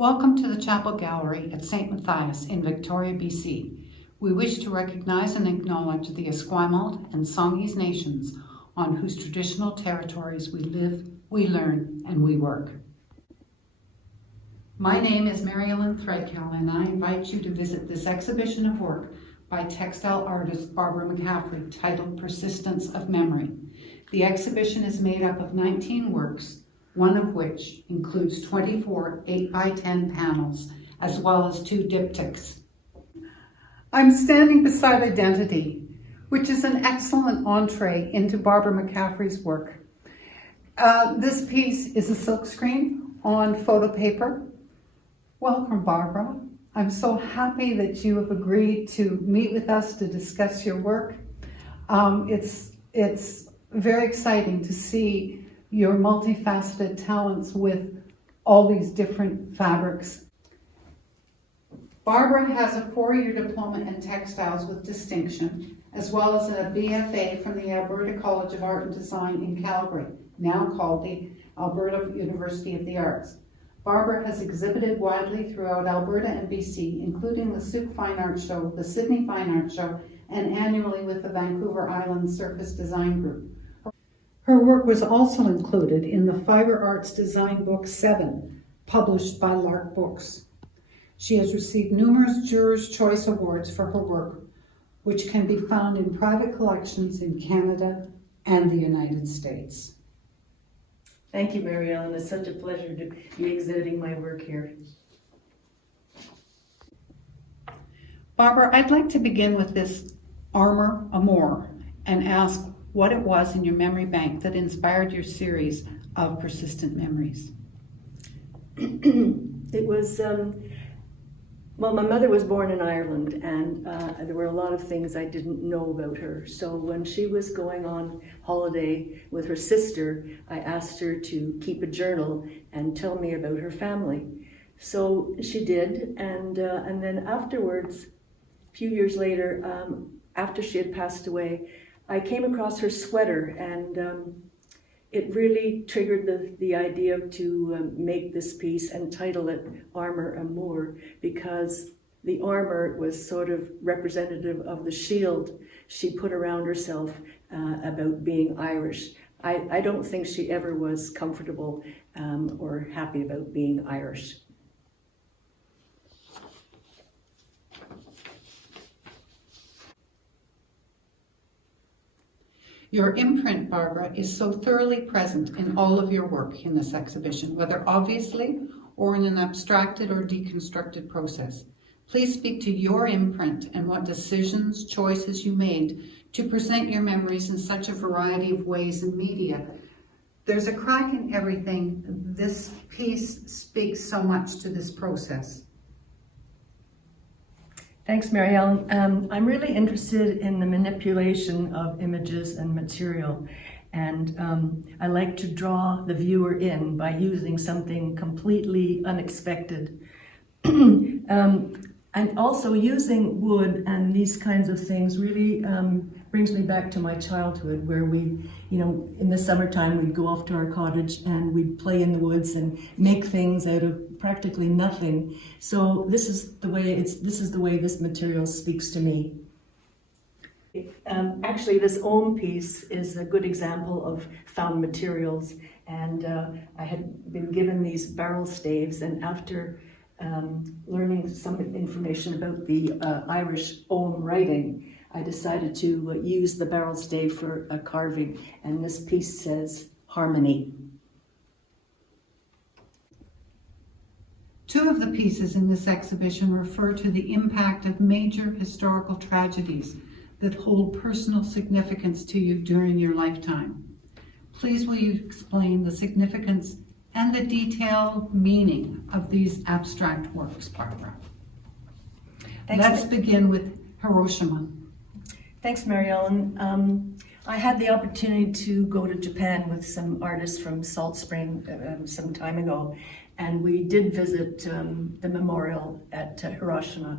Welcome to the Chapel Gallery at St. Matthias in Victoria, BC. We wish to recognize and acknowledge the Esquimalt and Songhees nations on whose traditional territories we live, we learn, and we work. My name is Mary Ellen Threadkill, and I invite you to visit this exhibition of work by textile artist Barbara McCaffrey titled Persistence of Memory. The exhibition is made up of 19 works, one of which includes 24 8x10 panels, as well as 2 diptychs. I'm standing beside Identity, which is an excellent entree into Barbara McCaffrey's work. This piece is a silkscreen on photo paper. Welcome, Barbara. I'm so happy that you have agreed to meet with us to discuss your work. It's very exciting to see your multifaceted talents with all these different fabrics. Barbara has a 4-year diploma in textiles with distinction, as well as a BFA from the Alberta College of Art and Design in Calgary, now called the Alberta University of the Arts. Barbara has exhibited widely throughout Alberta and BC, including the Souk Fine Art Show, the Sydney Fine Art Show, and annually with the Vancouver Island Surface Design Group. Her work was also included in the Fiber Arts Design Book 7, published by Lark Books. She has received numerous Jurors' Choice Awards for her work, which can be found in private collections in Canada and the United States. Thank you, Mary Ellen. It's such a pleasure to be exhibiting my work here. Barbara, I'd like to begin with this Armor Amour and ask what it was in your memory bank that inspired your series of persistent memories. It was, well, my mother was born in Ireland, and there were a lot of things I didn't know about her. So when she was going on holiday with her sister, I asked her to keep a journal and tell me about her family. So she did, and then afterwards, a few years later, after she had passed away, I came across her sweater, and it really triggered the idea to make this piece and title it Armor Amour, because the armor was sort of representative of the shield she put around herself about being Irish. I don't think she ever was comfortable or happy about being Irish. Your imprint, Barbara, is so thoroughly present in all of your work in this exhibition, whether obviously or in an abstracted or deconstructed process. Please speak to your imprint and what decisions, choices you made to present your memories in such a variety of ways in media. There's a crack in everything. This piece speaks so much to this process. Thanks, Mary Ellen. I'm really interested in the manipulation of images and material, and I like to draw the viewer in by using something completely unexpected. And also using wood and these kinds of things really brings me back to my childhood, where we, in the summertime, we'd go off to our cottage and we'd play in the woods and make things out of practically nothing. So this is the way this material speaks to me. Actually, this Ohm piece is a good example of found materials, and I had been given these barrel staves, and after learning some information about the Irish Ohm writing, I decided to use the barrel stave for a carving, and this piece says harmony. 2 of the pieces in this exhibition refer to the impact of major historical tragedies that hold personal significance to you during your lifetime. Please will you explain the significance and the detailed meaning of these abstract works, Barbara? Let's begin with Hiroshima. Thanks, Mary Ellen. I had the opportunity to go to Japan with some artists from Salt Spring some time ago, and we did visit the memorial at Hiroshima.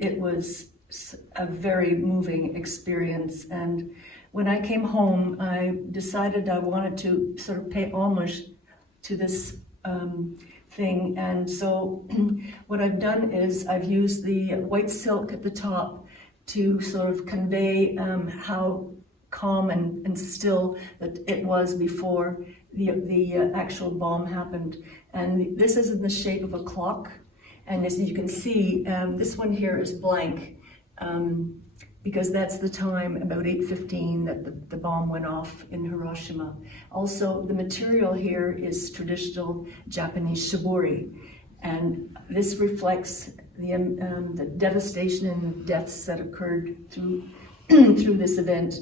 It was a very moving experience, and when I came home, I decided I wanted to sort of pay homage to this thing. And so what I've done is I've used the white silk at the top to sort of convey how calm and still that it was before the actual bomb happened. And this is in the shape of a clock. And as you can see, this one here is blank because that's the time, about 8:15, that the bomb went off in Hiroshima. Also, the material here is traditional Japanese shibori. And this reflects the devastation and deaths that occurred through this event.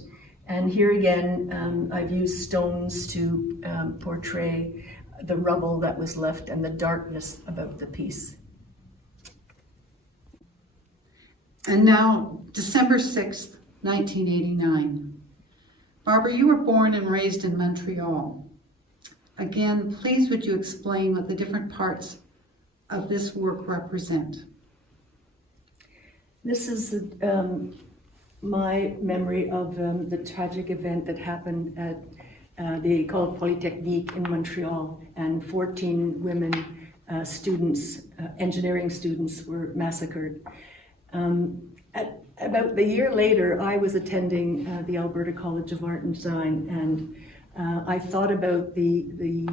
And here again, I've used stones to portray the rubble that was left and the darkness about the piece. And now, December 6th, 1989. Barbara, you were born and raised in Montreal. Again, please would you explain what the different parts of this work represent? This is my memory of the tragic event that happened at the École Polytechnique in Montreal, and 14 women students, engineering students, were massacred. About a year later, I was attending the Alberta College of Art and Design, and I thought about the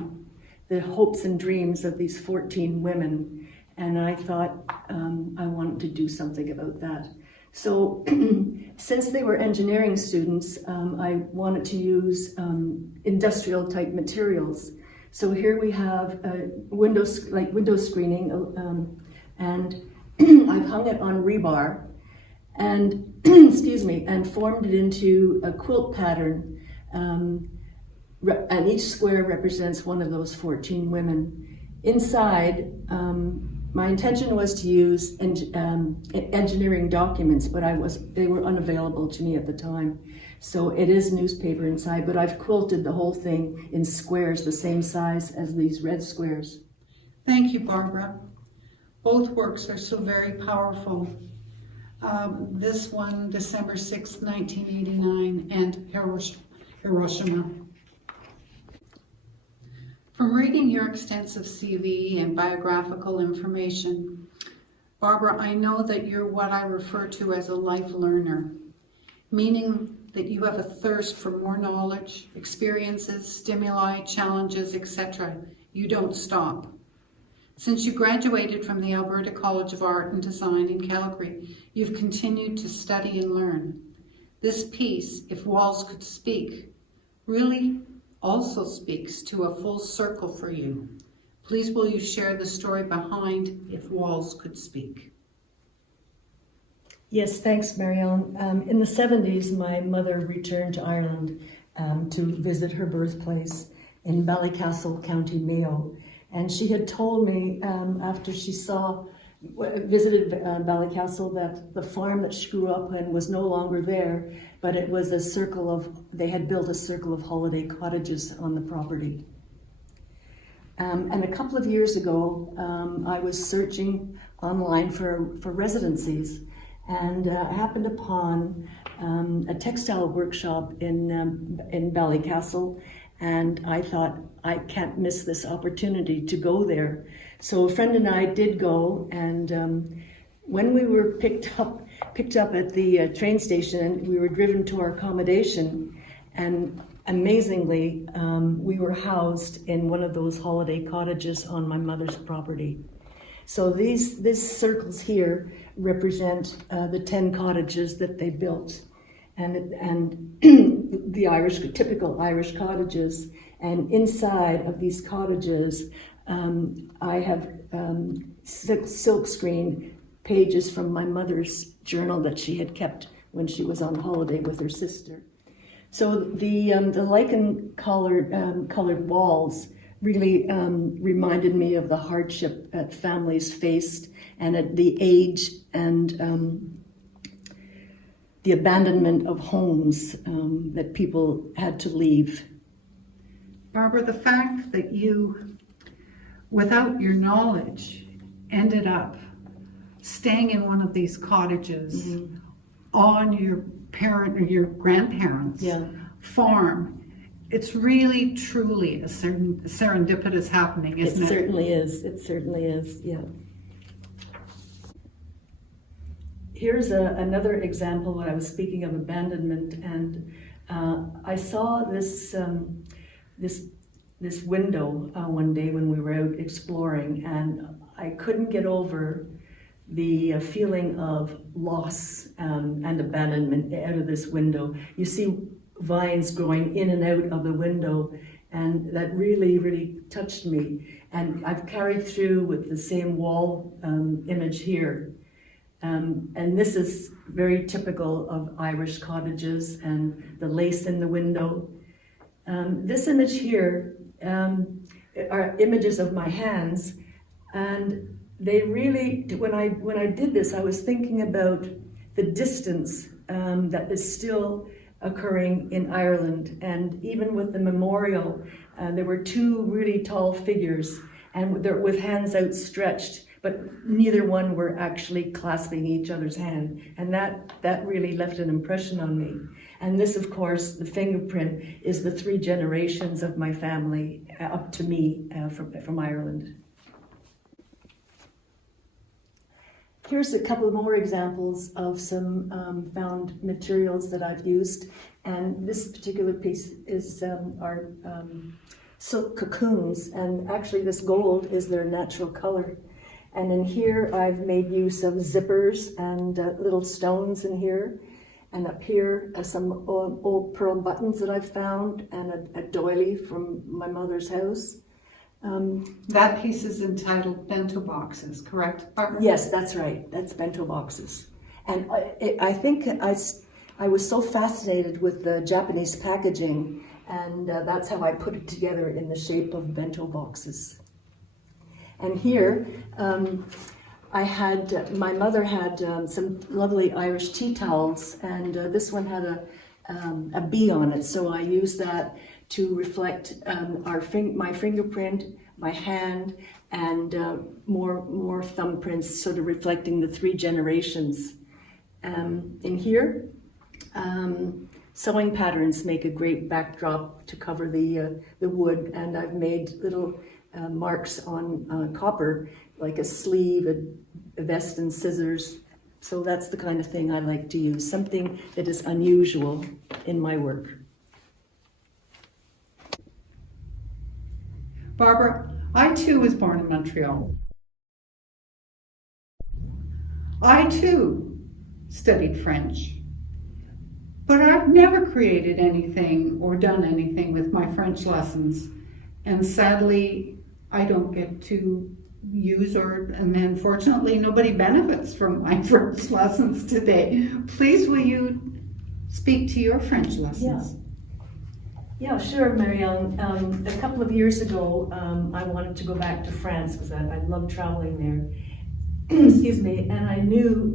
hopes and dreams of these 14 women, and I thought I wanted to do something about that. So since they were engineering students, I wanted to use industrial type materials. So here we have window screening, and I've hung it on rebar and excuse me, and formed it into a quilt pattern, and each square represents one of those 14 women. Inside, my intention was to use engineering documents, but they were unavailable to me at the time. So it is newspaper inside, but I've quilted the whole thing in squares the same size as these red squares. Thank you, Barbara. Both works are so very powerful. This one, December 6th, 1989, and Hiroshima. From reading your extensive CV and biographical information, Barbara, I know that you're what I refer to as a life learner, meaning that you have a thirst for more knowledge, experiences, stimuli, challenges, etc. You don't stop. Since you graduated from the Alberta College of Art and Design in Calgary, you've continued to study and learn. This piece, If Walls Could Speak, really also speaks to a full circle for you. Please will you share the story behind If Walls Could Speak? Yes, thanks, Marianne. In the 70s, my mother returned to Ireland to visit her birthplace in Ballycastle, County Mayo. And she had told me after she visited Ballycastle that the farm that she grew up in was no longer there, but it was they had built a circle of holiday cottages on the property. And a couple of years ago, I was searching online for residencies, and I happened upon a textile workshop in Ballycastle, and I thought, I can't miss this opportunity to go there. So a friend and I did go, and when we were picked up at the train station, we were driven to our accommodation, and amazingly, we were housed in one of those holiday cottages on my mother's property. So these circles here represent the 10 cottages that they built, and the typical Irish cottages. And inside of these cottages, I have silk screened pages from my mother's journal that she had kept when she was on holiday with her sister. So the lichen colored walls really reminded me of the hardship that families faced, and at the age and the abandonment of homes that people had to leave. Barbara, the fact that you, without your knowledge, ended up staying in one of these cottages on your parent or your grandparents' farm it's really, truly a serendipitous happening, It isn't it? certainly is. It certainly is, yeah. Here's another example when I was speaking of abandonment, and I saw this window one day when we were out exploring, and I couldn't get over the feeling of loss and abandonment out of this window. You see vines growing in and out of the window, and that really, really touched me. And I've carried through with the same wall image here. And this is very typical of Irish cottages and the lace in the window. This image here are images of my hands, and they really, when I did this, I was thinking about the distance that is still occurring in Ireland. And even with the memorial, there were two really tall figures, and they're with hands outstretched, but neither one were actually clasping each other's hand. And that really left an impression on me. And this, of course, the fingerprint is the 3 generations of my family up to me from Ireland. Here's a couple more examples of some found materials that I've used. And this particular piece is our silk cocoons. And actually this gold is their natural color. And in here, I've made use of zippers and little stones in here. And up here, some old pearl buttons that I've found, and a doily from my mother's house. That piece is entitled Bento Boxes, correct, Barbara? Yes, that's right. That's bento boxes. And I think I was so fascinated with the Japanese packaging, and that's how I put it together in the shape of bento boxes. And here, my mother had some lovely Irish tea towels, and this one had a bee on it, so I used that to reflect my fingerprint, my hand, and more thumbprints, sort of reflecting the 3 generations. In here, sewing patterns make a great backdrop to cover the wood, and I've made little marks on copper, like a sleeve, a vest, and scissors. So that's the kind of thing I like to use, something that is unusual in my work. Barbara, I too was born in Montreal. I too studied French, but I've never created anything or done anything with my French lessons, and sadly I don't get to use and unfortunately nobody benefits from my French lessons today. Please will you speak to your French lessons? Yeah, sure, Marianne. A couple of years ago, I wanted to go back to France because I love traveling there. Excuse me. And I knew,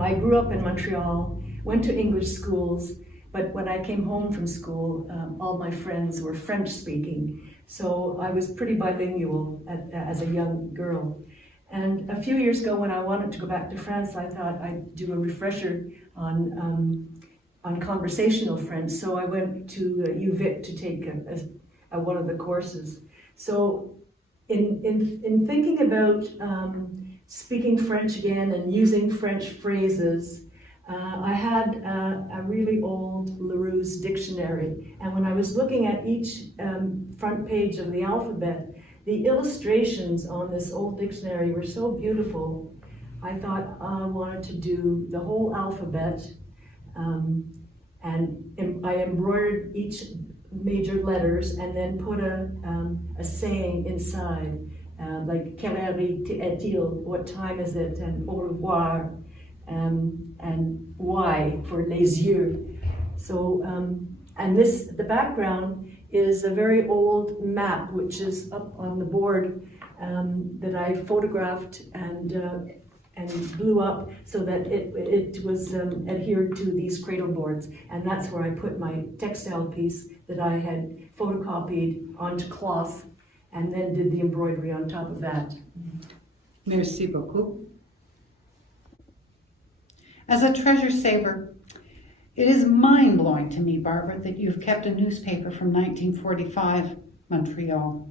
I grew up in Montreal, went to English schools, but when I came home from school, all my friends were French speaking. So I was pretty bilingual as a young girl. And a few years ago, when I wanted to go back to France, I thought I'd do a refresher on conversational French. So I went to UVic to take one of the courses. So in thinking about speaking French again and using French phrases, I had a really old Larousse dictionary. And when I was looking at each front page of the alphabet, the illustrations on this old dictionary were so beautiful. I thought I wanted to do the whole alphabet. And I embroidered each major letters and then put a saying inside, like quelle heure est-il, what time is it, and au revoir, and Y for les yeux. So, and the background is a very old map, which is up on the board that I photographed and blew up so that it was adhered to these cradle boards. And that's where I put my textile piece that I had photocopied onto cloth and then did the embroidery on top of that. Merci beaucoup. As a treasure saver, It is mind-blowing to me, Barbara, that you've kept a newspaper from 1945, Montreal.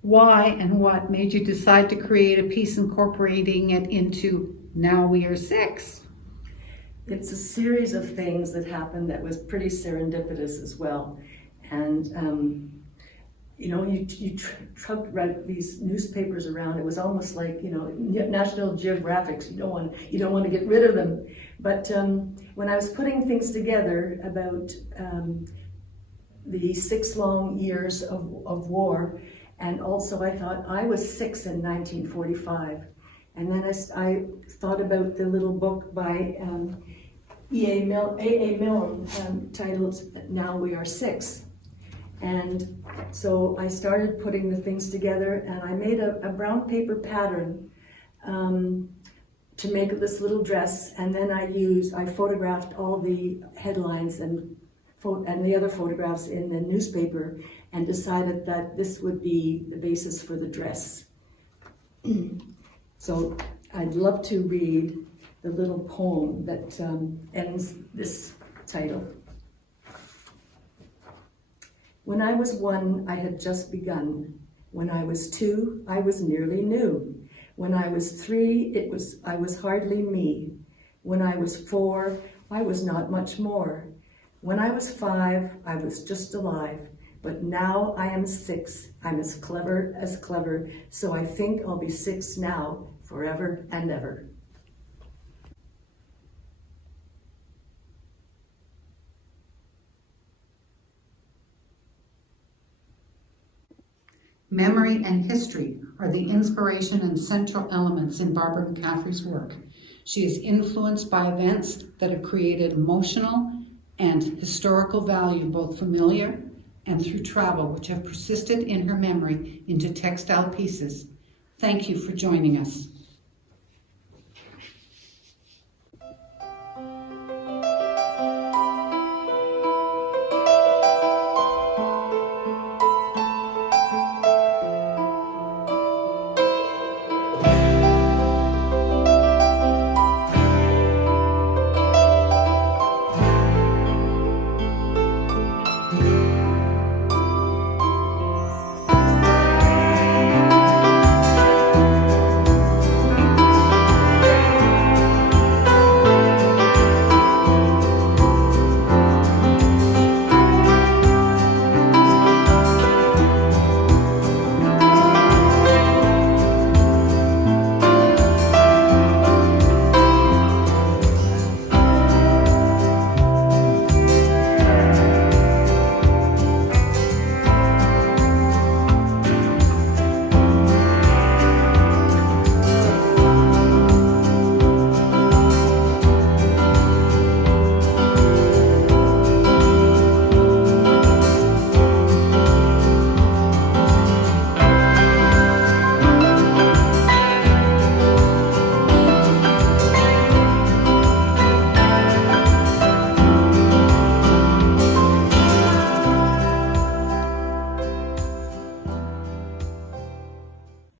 Why and what made you decide to create a piece incorporating it into Now We Are Six? It's a series of things that happened that was pretty serendipitous as well. And, you read these newspapers around. It was almost like, National Geographics. You don't want to get rid of them. But when I was putting things together about the 6 long years of war, and also I thought I was 6 in 1945. And then I thought about the little book by A.A. Milne titled Now We Are Six. And so I started putting the things together, and I made a brown paper pattern to make this little dress, and then I photographed all the headlines and the other photographs in the newspaper, and decided that this would be the basis for the dress. So I'd love to read the little poem that ends this title. When I was 1, I had just begun. When I was 2, I was nearly new. When I was 3, I was hardly me. When I was 4, I was not much more. When I was 5, I was just alive. But now I am 6. I'm as clever, so I think I'll be 6 now, forever and ever. Memory and history are the inspiration and central elements in Barbara McCaffrey's work. She is influenced by events that have created emotional and historical value, both familiar and through travel, which have persisted in her memory into textile pieces. Thank you for joining us.